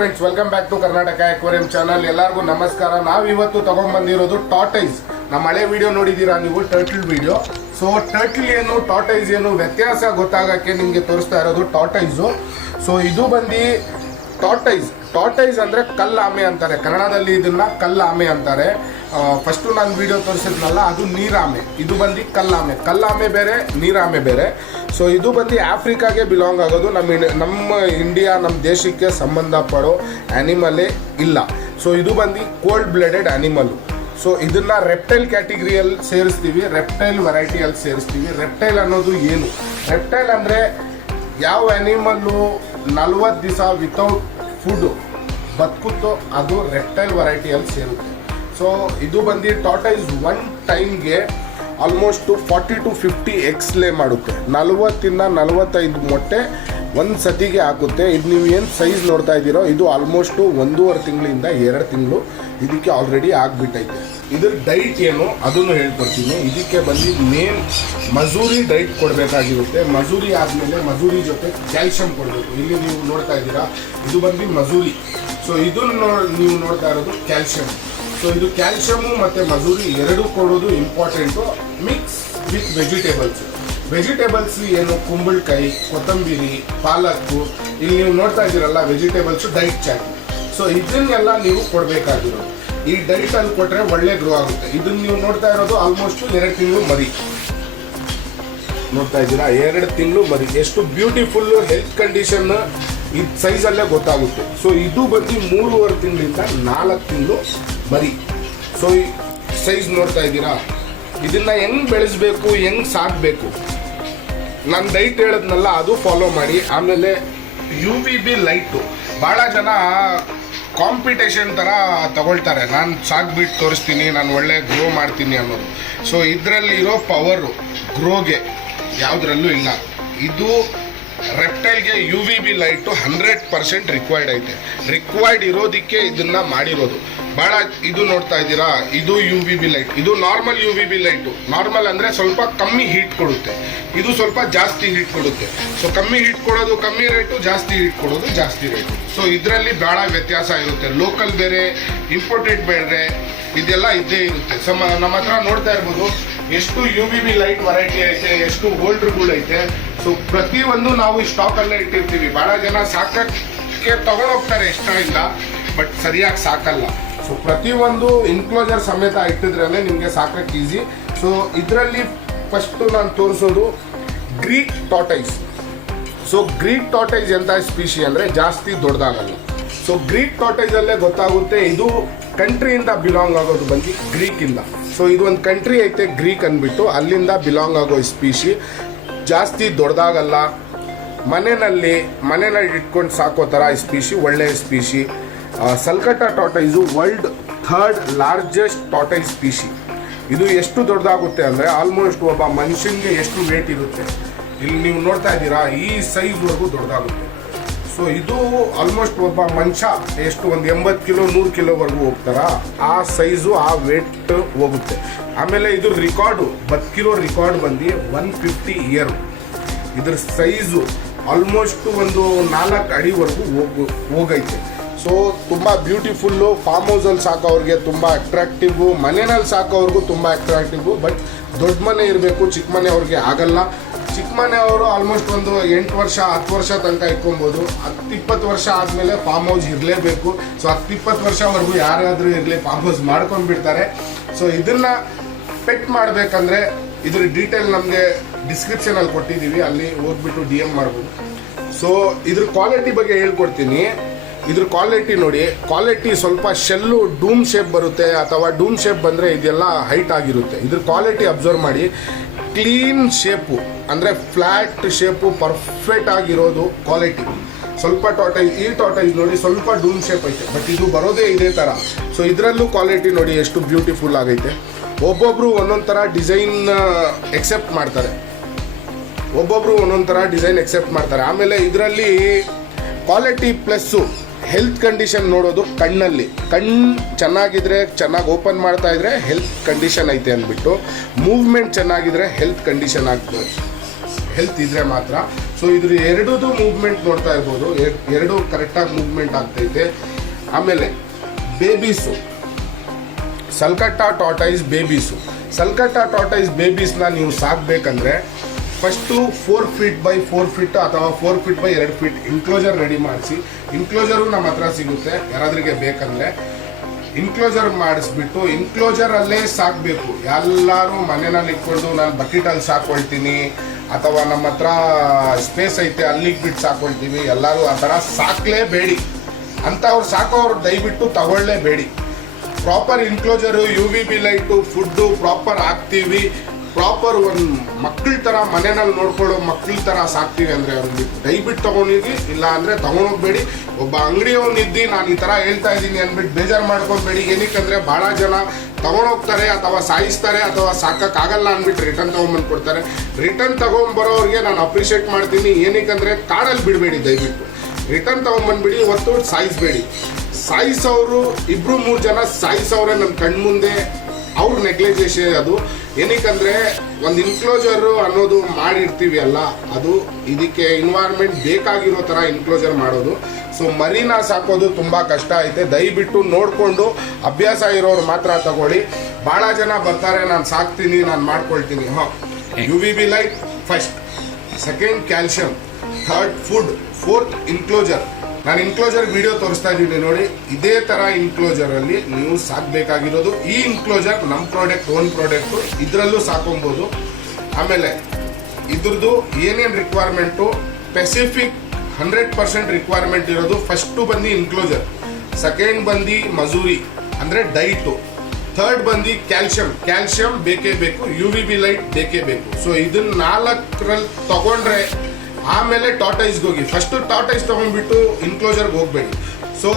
Friends, welcome back to Karnataka aquarium channel. ಎಲ್ಲರಿಗೂ ನಮಸ್ಕಾರ. ನಾವು ಇವತ್ತು ತಗೊಂಡ್ಬಂದಿರೋದು ಟಾರ್ಟೈಸ್. ನಮ್ಮ ಹಳೆ ವಿಡಿಯೋ ನೋಡಿದ್ದೀರಾ ನೀವು, ಟರ್ಟಲ್ ವಿಡಿಯೋ. ಸೊ ಟರ್ಟಲ್ ಏನು ಟಾರ್ಟೈಸ್ ಏನು ವ್ಯತ್ಯಾಸ ಗೊತ್ತಾಗಕ್ಕೆ ನಿಮಗೆ ತೋರಿಸ್ತಾ ಇರೋದು ಟಾರ್ಟೈಸು. ಸೊ ಇದು ಬಂದು ಟಾರ್ಟೈಸ್ ಅಂದರೆ ಕಲ್ಲಾಮೆ ಅಂತಾರೆ ಕನ್ನಡದಲ್ಲಿ, ಇದನ್ನ ಕಲ್ಲಾಮೆ ಅಂತಾರೆ. ಫಸ್ಟು ನಾನು ವಿಡಿಯೋ ತೋರಿಸಿದ್ನಲ್ಲ ಅದು ನೀರಾಮೆ, ಇದು ಬಂದು ಕಲ್ಲಾಮೆ ಬೇರೆ, ನೀರಾಮೆ ಬೇರೆ. ಸೊ ಇದು ಬಂದು ಆಫ್ರಿಕಾಗೆ ಬಿಲಾಂಗ್ ಆಗೋದು. ನಮ್ಮ ಇಂಡಿಯಾ, ನಮ್ಮ ದೇಶಕ್ಕೆ ಸಂಬಂಧಪಡೋ ಆ್ಯನಿಮಲೇ ಇಲ್ಲ. ಸೊ ಇದು ಬಂದು ಕೋಲ್ಡ್ ಬ್ಲಡೆಡ್ ಆ್ಯನಿಮಲ್ಲು. ಸೊ ಇದನ್ನು ರೆಪ್ಟೈಲ್ ಕ್ಯಾಟಗರಿಯಲ್ಲಿ ಸೇರಿಸ್ತೀವಿ, ರೆಪ್ಟೈಲ್ ವೆರೈಟಿಯಲ್ಲಿ ಸೇರಿಸ್ತೀವಿ. ರೆಪ್ಟೈಲ್ ಅನ್ನೋದು ಏನು? ರೆಪ್ಟೈಲ್ ಅಂದರೆ ಯಾವ ಆ್ಯನಿಮಲ್ಲು 40 ದಿವಸ ವಿತೌಟ್ ಫುಡ್ ಬದುಕುತ್ತೋ ಅದು ರೆಪ್ಟೈಲ್ ವೆರೈಟಿಯಲ್ಲಿ ಸೇರುತ್ತೆ. ಸೊ ಇದು ಬಂದು ಟಾರ್ಟೈಸ್ ಒನ್ ಟೈಮ್ಗೆ ಆಲ್ಮೋಸ್ಟ್ 40 to 50 ಎಗ್ಸ್ ಲೇ ಮಾಡುತ್ತೆ. 40 ಇಂದ 45 ಮೊಟ್ಟೆ ಒಂದು ಸತಿಗೆ ಹಾಕುತ್ತೆ. ಇದು ನೀವು ಏನು ಸೈಜ್ ನೋಡ್ತಾ ಇದ್ದೀರೋ ಇದು ಆಲ್ಮೋಸ್ಟು 1.5 ತಿಂಗಳಿಂದ 2 ತಿಂಗಳು ಇದಕ್ಕೆ ಆಲ್ರೆಡಿ ಆಗಿಬಿಟ್ಟೈತೆ. ಇದ್ರ ಡೈಟ್ ಏನು ಅದನ್ನು ಹೇಳ್ಕೊಡ್ತೀನಿ. ಇದಕ್ಕೆ ಬಂದು ಮೇನ್ ಮಜೂರಿ ಡೈಟ್ ಕೊಡಬೇಕಾಗಿರುತ್ತೆ. ಮಜೂರಿ ಆದಮೇಲೆ ಮಜೂರಿ ಜೊತೆ ಕ್ಯಾಲ್ಶಿಯಂ ಕೊಡಬೇಕು. ಇಲ್ಲಿ ನೀವು ನೋಡ್ತಾ ಇದ್ದೀರಾ, ಇದು ಬಂದು ಮಜೂರಿ. ಸೊ ಇದನ್ನು ನೀವು ನೋಡ್ತಾ ಇರೋದು ಕ್ಯಾಲ್ಶಿಯಂ. ಸೊ ಇದು ಕ್ಯಾಲ್ಶಿಯಮು ಮತ್ತು ಮಜೂರಿ ಎರಡೂ ಕೊಡೋದು ಇಂಪಾರ್ಟೆಂಟು. ಮಿಕ್ಸ್ ವಿತ್ ವೆಜಿಟೇಬಲ್ಸ್ ಏನು, ಕುಂಬಳಕಾಯಿ, ಕೊತ್ತಂಬರಿ, ಪಾಲಕ್ಕು, ಇಲ್ಲಿ ನೀವು ನೋಡ್ತಾ ಇದ್ದೀರಲ್ಲ ವೆಜಿಟೇಬಲ್ಸು, ಡೈಟ್ ಚಾಟ್. ಸೊ ಇದನ್ನೆಲ್ಲ ನೀವು ಕೊಡಬೇಕಾಗಿರೋದು. ಈ ಡೈಟಲ್ಲಿ ಕೊಟ್ಟರೆ ಒಳ್ಳೆ ಗ್ರೋ ಆಗುತ್ತೆ. ಇದನ್ನು ನೀವು ನೋಡ್ತಾ ಇರೋದು ಆಲ್ಮೋಸ್ಟ್ 2 ತಿಂಗಳು ಮರಿ. ನೋಡ್ತಾ ಇದ್ದೀರಾ, 2 ತಿಂಗಳು ಮರಿ. ಎಷ್ಟು ಬ್ಯೂಟಿಫುಲ್ಲು ಹೆಲ್ತ್ ಕಂಡೀಷನ್ ಇದು ಸೈಜಲ್ಲೇ ಗೊತ್ತಾಗುತ್ತೆ. ಸೊ ಇದು ಬಂದು 3.5 ತಿಂಗಳಿಂದ 4 ತಿಂಗಳು ಮರಿ. ಸೊ ಈ ಸೈಜ್ ನೋಡ್ತಾ ಇದ್ದೀರಾ. ಇದನ್ನು ಹೆಂಗೆ ಬೆಳೆಸಬೇಕು, ಹೆಂಗೆ ಸಾಕಬೇಕು, ನಾನು ಡೈಟ್ ಹೇಳೋದ್ನಲ್ಲ ಅದು ಫಾಲೋ ಮಾಡಿ. ಆಮೇಲೆ UVB ಲೈಟು ಭಾಳ ಜನ ಕಾಂಪಿಟೇಷನ್ ಥರ ತಗೊಳ್ತಾರೆ. ನಾನು ಸಾಕ್ಬಿಟ್ಟು ತೋರಿಸ್ತೀನಿ, ನಾನು ಒಳ್ಳೆ ಗ್ರೋ ಮಾಡ್ತೀನಿ ಅನ್ನೋದು. ಸೊ ಇದರಲ್ಲಿರೋ ಪವರು ಗ್ರೋಗೆ ಯಾವುದ್ರಲ್ಲೂ ಇಲ್ಲ. ಇದು ರೆಪ್ಟೈಲ್ಗೆ UVB ಲೈಟು 100% ರಿಕ್ವೈರ್ಡ್ ಐತೆ. ರಿಕ್ವೈರ್ಡ್ ಇರೋದಕ್ಕೆ ಇದನ್ನು ಮಾಡಿರೋದು. ಭಾಳ ಇದು ನೋಡ್ತಾ ಇದ್ದೀರಾ, ಇದು UVB ಲೈಟ್. ಇದು ನಾರ್ಮಲ್ UVB ಲೈಟು. ನಾರ್ಮಲ್ ಅಂದರೆ ಸ್ವಲ್ಪ ಕಮ್ಮಿ ಹೀಟ್ ಕೊಡುತ್ತೆ, ಇದು ಸ್ವಲ್ಪ ಜಾಸ್ತಿ ಹೀಟ್ ಕೊಡುತ್ತೆ. ಸೊ ಕಮ್ಮಿ ಹೀಟ್ ಕೊಡೋದು ಕಮ್ಮಿ ರೇಟು, ಜಾಸ್ತಿ ಹೀಟ್ ಕೊಡೋದು ಜಾಸ್ತಿ ರೇಟು. ಸೊ ಇದರಲ್ಲಿ ಭಾಳ ವ್ಯತ್ಯಾಸ ಇರುತ್ತೆ. ಲೋಕಲ್ ಬೇರೆ, ಇಂಪೋರ್ಟೆಡ್ ಬೇರೆ, ಇದೆಲ್ಲ ಇದ್ದೇ ಇರುತ್ತೆ. ನಮ್ಮ ಹತ್ರ ನೋಡ್ತಾ ಇರ್ಬೋದು ಎಷ್ಟು UVB ಲೈಟ್ ವೆರೈಟಿ ಐತೆ, ಎಷ್ಟು ಹೋಲ್ಡ್ರ್ಗಳು ಐತೆ. ಸೊ ಪ್ರತಿಯೊಂದು ನಾವು ಈ ಸ್ಟಾಕಲ್ಲೇ ಇಟ್ಟಿರ್ತೀವಿ. ಭಾಳ ಜನ ಸಾಕಕ್ಕೆ ತಗೊಂಡೋಗ್ತಾರೆ ಇಷ್ಟದಿಂದ, ಬಟ್ ಸರಿಯಾಗಿ ಸಾಕಲ್ಲ. ಸೊ ಪ್ರತಿಯೊಂದು ಇನ್ಕ್ಲೋಜರ್ ಸಮೇತ ಇಟ್ಟಿದ್ರಲ್ಲೇ ನಿಮಗೆ ಸಾಕಕ್ಕೆ ಈಸಿ. ಸೊ ಇದರಲ್ಲಿ ಫಸ್ಟು ನಾನು ತೋರಿಸೋದು Greek tortoise. So Greek tortoise ಎಂಥ ಸ್ಪೀಶಿ ಅಂದರೆ ಜಾಸ್ತಿ ದೊಡ್ಡದಾಗಲ್ಲ. ಸೊ ಗ್ರೀಕ್ ಟಾರ್ಟೈಸಲ್ಲೇ ಗೊತ್ತಾಗುತ್ತೆ ಇದು ಕಂಟ್ರಿಯಿಂದ ಬಿಲಾಂಗ್ ಆಗೋದು ಬಂದು ಗ್ರೀಕಿಂದ. ಸೊ ಇದು ಒಂದು ಕಂಟ್ರಿ ಐತೆ ಗ್ರೀಕ್ ಅಂದ್ಬಿಟ್ಟು, ಅಲ್ಲಿಂದ ಬಿಲಾಂಗ್ ಆಗೋ ಸ್ಪೀಶಿ. ಜಾಸ್ತಿ ದೊಡ್ಡದಾಗಲ್ಲ, ಮನೆಯಲ್ಲಿ ಇಟ್ಕೊಂಡು ಸಾಕೋ ಥರ ಸ್ಪೀಶಿ, ಒಳ್ಳೆಯ species. Sulcata tortoise world 3rd largest tortoise species. ಇದು ಎಷ್ಟು ದೊಡ್ಡದಾಗುತ್ತೆ ಅಂದರೆ ಆಲ್ಮೋಸ್ಟ್ ಒಬ್ಬ ಮನುಷ್ಯನಿಗೆ ಎಷ್ಟು ವೇಟ್ ಇರುತ್ತೆ, ಇಲ್ಲಿ ನೀವು ನೋಡ್ತಾ ಇದ್ದೀರಾ, ಈ ಸೈಜ್ವರೆಗೂ ದೊಡ್ಡದಾಗುತ್ತೆ. ಸೊ ಇದು ಆಲ್ಮೋಸ್ಟ್ ಒಬ್ಬ ಮನುಷ್ಯ ಎಷ್ಟು ಒಂದು 80 ಕಿಲೋ 100 ಕಿಲೋವರೆಗೂ ಹೋಗ್ತಾರ, ಆ ಸೈಜು ಆ ವೇಟ್ ಹೋಗುತ್ತೆ. ಆಮೇಲೆ ಇದ್ರ ರಿಕಾರ್ಡು ಬದುಕಿರೋ ರಿಕಾರ್ಡ್ ಬಂದು 150 ಇಯರ್. ಇದ್ರ ಸೈಜು ಆಲ್ಮೋಸ್ಟ್ ಒಂದು 4 ಅಡಿವರೆಗೂ ಹೋಗೈತೆ. ಸೊ ತುಂಬ ಬ್ಯೂಟಿಫುಲ್ಲು. ಫಾರ್ಮ್ ಹೌಸಲ್ಲಿ ಸಾಕೋವ್ರಿಗೆ ತುಂಬ ಅಟ್ರಾಕ್ಟಿವು, ಮನೆಯಲ್ಲಿ ಸಾಕೋವ್ರಿಗೂ ತುಂಬ ಅಟ್ರಾಕ್ಟಿವು. ಬಟ್ ದೊಡ್ಡ ಮನೆ ಇರಬೇಕು, ಚಿಕ್ಕ ಮನೆ ಅವ್ರಿಗೆ ಆಗಲ್ಲ. ಚಿಕ್ಕ ಮನೆಯವರು ಆಲ್ಮೋಸ್ಟ್ ಒಂದು 8 ವರ್ಷ 10 ವರ್ಷ ತನಕ ಇಟ್ಕೊಬೋದು. 10-20 ವರ್ಷ ಆದಮೇಲೆ ಫಾರ್ಮ್ ಹೌಸ್ ಇರಲೇಬೇಕು. ಸೊ 10-20 ವರ್ಷವರೆಗೂ ಯಾರಾದರೂ ಇರಲಿ ಫಾರ್ಮ್ ಹೌಸ್ ಮಾಡ್ಕೊಂಡ್ಬಿಡ್ತಾರೆ. ಸೊ ಇದನ್ನು ಪೆಟ್ ಮಾಡಬೇಕಂದ್ರೆ ಇದ್ರ ಡೀಟೇಲ್ ನಮಗೆ ಡಿಸ್ಕ್ರಿಪ್ಷನಲ್ಲಿ ಕೊಟ್ಟಿದ್ದೀವಿ, ಅಲ್ಲಿ ಹೋಗ್ಬಿಟ್ಟು DM ಮಾಡ್ಬೋದು. ಸೊ ಇದ್ರ ಕ್ವಾಲಿಟಿ ಬಗ್ಗೆ ಹೇಳ್ಕೊಡ್ತೀನಿ. ಇದ್ರ ಕ್ವಾಲಿಟಿ ನೋಡಿ, ಕ್ವಾಲಿಟಿ ಸ್ವಲ್ಪ ಶೆಲ್ಲು ಡೂಮ್ ಶೇಪ್ ಬರುತ್ತೆ, ಅಥವಾ ಡೂಮ್ ಶೇಪ್ ಬಂದರೆ ಇದೆಲ್ಲ ಹೈಟ್ ಆಗಿರುತ್ತೆ. ಇದ್ರ ಕ್ವಾಲಿಟಿ ಅಬ್ಸರ್ವ್ ಮಾಡಿ. ಕ್ಲೀನ್ ಶೇಪು ಅಂದರೆ ಫ್ಲ್ಯಾಟ್ ಶೇಪು ಪರ್ಫೆಕ್ಟ್ ಆಗಿರೋದು ಕ್ವಾಲಿಟಿ. ಸ್ವಲ್ಪ ಈ ಟಾರ್ಟೈಸ್ ನೋಡಿ ಸ್ವಲ್ಪ ಡೂಮ್ ಶೇಪ್ ಐತೆ, ಬಟ್ ಇದು ಬರೋದೇ ಇದೇ ಥರ. ಸೊ ಇದರಲ್ಲೂ ಕ್ವಾಲಿಟಿ ನೋಡಿ ಎಷ್ಟು ಬ್ಯೂಟಿಫುಲ್ ಆಗೈತೆ. ಒಬ್ಬೊಬ್ಬರು ಒಂದೊಂದು ಥರ ಡಿಸೈನ್ ಎಕ್ಸೆಪ್ಟ್ ಮಾಡ್ತಾರೆ, ಆಮೇಲೆ ಇದರಲ್ಲಿ ಕ್ವಾಲಿಟಿ ಪ್ಲಸ್ಸು ಹೆಲ್ತ್ ಕಂಡೀಷನ್ ನೋಡೋದು ಕಣ್ಣಲ್ಲಿ. ಕಣ್ಣು ಚೆನ್ನಾಗಿದ್ರೆ, ಚೆನ್ನಾಗಿ ಓಪನ್ ಮಾಡ್ತಾ ಇದ್ರೆ ಹೆಲ್ತ್ ಕಂಡೀಷನ್ ಐತೆ ಅಂದ್ಬಿಟ್ಟು, ಮೂವ್ಮೆಂಟ್ ಚೆನ್ನಾಗಿದ್ರೆ ಹೆಲ್ತ್ ಕಂಡೀಷನ್ ಆಗ್ತದೆ, ಹೆಲ್ತ್ ಇದ್ರೆ ಮಾತ್ರ. ಸೊ ಇದ್ರ ಎರಡೂ ಮೂವ್ಮೆಂಟ್ ನೋಡ್ತಾ ಇರ್ಬೋದು, ಎರಡು ಕರೆಕ್ಟಾಗಿ ಮೂವ್ಮೆಂಟ್ ಆಗ್ತೈತೆ. ಆಮೇಲೆ ಬೇಬೀಸು, ಸಲ್ಕಟ್ಟ ಟಾರ್ಟೈಸ್ ಬೇಬೀಸು. ಸಲ್ಕಟ್ಟ ಟಾರ್ಟೈಸ್ ಬೇಬೀಸ್ನ ನೀವು ಸಾಕಬೇಕಂದ್ರೆ ಫಸ್ಟು 4 ಫೀಟ್ ಬೈ 4 ಫೀಟ್ ಅಥವಾ 4 ಫೀಟ್ ಬೈ 2 ಫೀಟ್ ಇನ್ಕ್ಲೋಜರ್ ರೆಡಿ ಮಾಡಿಸಿ. ಇನ್ಕ್ಲೋಜರು ನಮ್ಮ ಹತ್ರ ಸಿಗುತ್ತೆ, ಯಾರಾದ್ರಿಗೆ ಬೇಕಂದರೆ ಇನ್ಕ್ಲೋಜರ್ ಮಾಡಿಸ್ಬಿಟ್ಟು ಇನ್ಕ್ಲೋಜರಲ್ಲೇ ಸಾಕಬೇಕು. ಎಲ್ಲರೂ ಮನೆಯಲ್ಲಿ ಇಟ್ಕೊಂಡು ನಾನು ಬಕೆಟಲ್ಲಿ ಸಾಕೊಳ್ತೀನಿ ಅಥವಾ ನಮ್ಮ ಹತ್ರ ಸ್ಪೇಸ್ ಐತೆ ಅಲ್ಲಿಗೆ ಬಿಟ್ಟು ಸಾಕೊಳ್ತೀವಿ, ಎಲ್ಲರೂ ಆ ಥರ ಸಾಕಲೇಬೇಡಿ. ಅಂಥವ್ರು ಸಾಕೋರು ದಯವಿಟ್ಟು ತಗೊಳ್ಳೇಬೇಡಿ. Proper enclosure, UVB light, food proper ಹಾಕ್ತೀವಿ. ಪ್ರಾಪರ್ ಒಂದು ಮಕ್ಕಳ ಥರ ಮನೆಯಲ್ಲಿ ನೋಡ್ಕೊಳ್ಳೋ ಮಕ್ಕಳ ಥರ ಸಾಕ್ತೀವಿ ಅಂದರೆ ಅವ್ರಿಗೆ ದಯವಿಟ್ಟು ತೊಗೊಂಡಿದ್ವಿ, ಇಲ್ಲ ಅಂದರೆ ತೊಗೊಂಡೋಗ್ಬೇಡಿ. ಒಬ್ಬ ಅಂಗಡಿಯವನಿದ್ದು ನಾನು ಈ ಥರ ಹೇಳ್ತಾ ಇದ್ದೀನಿ ಅಂದ್ಬಿಟ್ಟು ಬೇಜಾರು ಮಾಡ್ಕೊಬೇಡಿ. ಏನಕ್ಕಂದರೆ ಭಾಳ ಜನ ತೊಗೊಂಡೋಗ್ತಾರೆ ಅಥವಾ ಸಾಯಿಸ್ತಾರೆ ಅಥವಾ ಸಾಕೋಕ್ಕಾಗಲ್ಲ ಅಂದ್ಬಿಟ್ಟು ರಿಟರ್ನ್ ತೊಗೊಂಬಂದು ಕೊಡ್ತಾರೆ. ರಿಟರ್ನ್ ತೊಗೊಂಬರೋರಿಗೆ ನಾನು ಅಪ್ರಿಷಿಯೇಟ್ ಮಾಡ್ತೀನಿ. ಏನಕ್ಕಂದರೆ ಕಾಡಲ್ಲಿ ಬಿಡಬೇಡಿ, ದಯವಿಟ್ಟು ರಿಟರ್ನ್ ತೊಗೊಂಬಂದ್ಬಿಡಿ. ಇವತ್ತು ಸಾಯಿಸಬೇಡಿ. ಸಾಯಿಸೋರು 2-3 ಜನ ಸಾಯಿಸೋರೆ ನನ್ನ ಕಣ್ಮುಂದೆ, ಅವ್ರ ನೆಗ್ಲಿಜೇಷನ್ ಅದು. ಏನಕ್ಕಂದರೆ ಒಂದು ಇನ್ಕ್ಲೋಜರು ಅನ್ನೋದು ಮಾಡಿರ್ತೀವಿ ಅಲ್ಲ, ಅದು ಇದಕ್ಕೆ ಎನ್ವೈರ್ಮೆಂಟ್ ಬೇಕಾಗಿರೋ ಥರ ಇನ್ಕ್ಲೋಜರ್ ಮಾಡೋದು. ಸೊ ಮರಿನ ಸಾಕೋದು ತುಂಬ ಕಷ್ಟ ಐತೆ. ದಯವಿಟ್ಟು ನೋಡಿಕೊಂಡು ಅಭ್ಯಾಸ ಇರೋರು ಮಾತ್ರ ತಗೊಳ್ಳಿ. ಭಾಳ ಜನ ಬರ್ತಾರೆ, ನಾನು ಸಾಕ್ತೀನಿ, ನಾನು ಮಾಡ್ಕೊಳ್ತೀನಿ. UVB light first, second calcium, third food, fourth enclosure. ನಾನು ಇನ್ಕ್ಲೋಜರ್ ವಿಡಿಯೋ ತೋರಿಸ್ತಾ ಇದ್ದೀನಿ ನೋಡಿ. ಇದೇ ಥರ ಇನ್ಕ್ಲೋಜರಲ್ಲಿ ನೀವು ಸಾಕಬೇಕಾಗಿರೋದು. ಈ ಇನ್ಕ್ಲೋಜರ್ ನಮ್ಮ ಪ್ರಾಡಕ್ಟ್, ಓನ್ ಪ್ರಾಡಕ್ಟು, ಇದರಲ್ಲೂ ಸಾಕೊಬೋದು. ಆಮೇಲೆ ಇದ್ರದ್ದು ಏನೇನು ರಿಕ್ವೈರ್ಮೆಂಟು, ಸ್ಪೆಸಿಫಿಕ್ 100% ರಿಕ್ವೈರ್ಮೆಂಟ್ ಇರೋದು. ಫಸ್ಟು ಬಂದು ಇನ್ಕ್ಲೋಜರ್, ಸೆಕೆಂಡ್ ಬಂದು ಮಜೂರಿ ಅಂದರೆ ಡೈಟು, ಥರ್ಡ್ ಬಂದು ಕ್ಯಾಲ್ಶಿಯಂ ಬೇಕೇ ಬೇಕು, UVB ಲೈಟ್ ಬೇಕೇ ಬೇಕು. ಸೊ ಇದನ್ನ 4ರಲ್ಲಿ ತಗೊಂಡ್ರೆ ಆಮೇಲೆ ಟಾರ್ಟೈಸ್ಗೆ ಹೋಗಿ. ಫಸ್ಟು ಟಾರ್ಟೈಸ್ ತೊಗೊಂಡ್ಬಿಟ್ಟು ಇನ್ಕ್ಲೋಜರ್ಗೆ ಹೋಗಬೇಡಿ. ಸೊ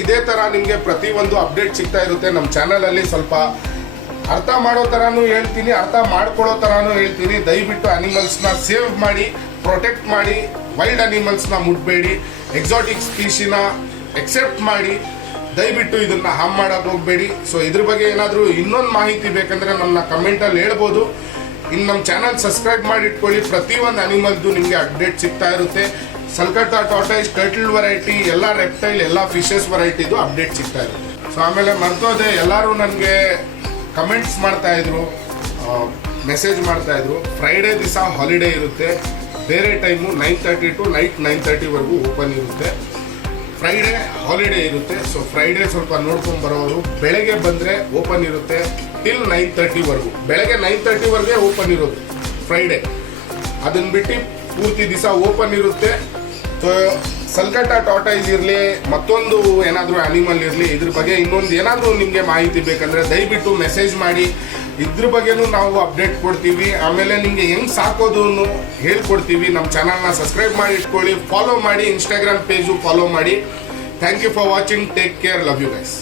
ಇದೇ ಥರ ನಿಮಗೆ ಪ್ರತಿಯೊಂದು ಅಪ್ಡೇಟ್ ಸಿಗ್ತಾ ಇರುತ್ತೆ ನಮ್ಮ ಚಾನಲಲ್ಲಿ. ಸ್ವಲ್ಪ ಅರ್ಥ ಮಾಡೋ ಥರನೂ ಹೇಳ್ತೀನಿ, ಅರ್ಥ ಮಾಡ್ಕೊಳ್ಳೋ ಥರನೂ ಹೇಳ್ತೀನಿ. ದಯವಿಟ್ಟು ಅನಿಮಲ್ಸ್ನ ಸೇವ್ ಮಾಡಿ, ಪ್ರೊಟೆಕ್ಟ್ ಮಾಡಿ. ವೈಲ್ಡ್ ಅನಿಮಲ್ಸ್ನ ಮುಟ್ಬೇಡಿ, ಎಕ್ಸಾಟಿಕ್ ಸ್ಪೀಶಿನ ಎಕ್ಸೆಪ್ಟ್ ಮಾಡಿ. ದಯವಿಟ್ಟು ಇದನ್ನು ಹಾಮ್ ಮಾಡೋಕೆ ಹೋಗಬೇಡಿ. ಸೊ ಇದ್ರ ಬಗ್ಗೆ ಏನಾದರೂ ಇನ್ನೊಂದು ಮಾಹಿತಿ ಬೇಕಂದರೆ ನನ್ನ ಕಮೆಂಟಲ್ಲಿ ಹೇಳ್ಬೋದು. ಇನ್ನು ನಮ್ಮ ಚಾನಲ್ ಸಬ್ಸ್ಕ್ರೈಬ್ ಮಾಡಿ ಇಟ್ಕೊಳ್ಳಿ. ಪ್ರತಿಯೊಂದು ಅನಿಮಲ್ದು ನಿಮಗೆ ಅಪ್ಡೇಟ್ ಸಿಗ್ತಾ ಇರುತ್ತೆ. ಸಲ್ಕಟ್ಟ ಟಾರ್ಟೈಸ್, ಟರ್ಟಲ್ ವೆರೈಟಿ, ಎಲ್ಲ ರೆಪ್ಟೈಲ್, ಎಲ್ಲ ಫಿಶಸ್ ವೆರೈಟಿದು ಅಪ್ಡೇಟ್ ಸಿಗ್ತಾ ಇರುತ್ತೆ. ಸೊ ಆಮೇಲೆ ಮರ್ತೋದೆ, ಎಲ್ಲರೂ ನನಗೆ ಕಮೆಂಟ್ಸ್ ಮಾಡ್ತಾಯಿದ್ರು, ಮೆಸೇಜ್ ಮಾಡ್ತಾಯಿದ್ರು. ಫ್ರೈಡೇ ದಿವಸ ಹಾಲಿಡೇ ಇರುತ್ತೆ, ಬೇರೆ ಟೈಮು 9:30 to ನೈಟ್ 9:30ವರೆಗೂ ಓಪನ್ ಇರುತ್ತೆ. ಫ್ರೈಡೇ ಹಾಲಿಡೇ ಇರುತ್ತೆ. ಸೊ ಫ್ರೈಡೇ ಸ್ವಲ್ಪ ನೋಡ್ಕೊಂಬರೋರು ಬೆಳಗ್ಗೆ ಬಂದರೆ ಓಪನ್ ಇರುತ್ತೆ ಟಿಲ್ 9:30ವರೆಗೂ. ಬೆಳಗ್ಗೆ 9:30ವರೆಗೆ ಓಪನ್ ಇರೋದು ಫ್ರೈಡೇ. ಅದನ್ನು ಬಿಟ್ಟು ಪೂರ್ತಿ ದಿವಸ ಓಪನ್ ಇರುತ್ತೆ. ಸೊ ಸಲ್ಕಟ್ಟ ಟಾರ್ಟೈಸ್ ಇರಲಿ, ಮತ್ತೊಂದು ಏನಾದರೂ ಅನಿಮಲ್ ಇರಲಿ, ಇದ್ರ ಬಗ್ಗೆ ಇನ್ನೊಂದು ಏನಾದರೂ ನಿಮಗೆ ಮಾಹಿತಿ ಬೇಕಂದರೆ ದಯವಿಟ್ಟು ಮೆಸೇಜ್ ಮಾಡಿ. ಇದ್ರ ಬಗ್ಗೆನೂ ನಾವು ಅಪ್ಡೇಟ್ ಕೊಡ್ತೀವಿ. ಆಮೇಲೆ ನಿಮಗೆ ಹೆಂಗೆ ಸಾಕೋದು ಹೇಳ್ಕೊಡ್ತೀವಿ. ನಮ್ಮ ಚಾನಲ್ನ ಸಬ್ಸ್ಕ್ರೈಬ್ ಮಾಡಿ ಇಟ್ಕೊಳ್ಳಿ, ಫಾಲೋ ಮಾಡಿ, ಇನ್ಸ್ಟಾಗ್ರಾಮ್ ಪೇಜು ಫಾಲೋ ಮಾಡಿ. Thank you for watching. Take care. Love you guys.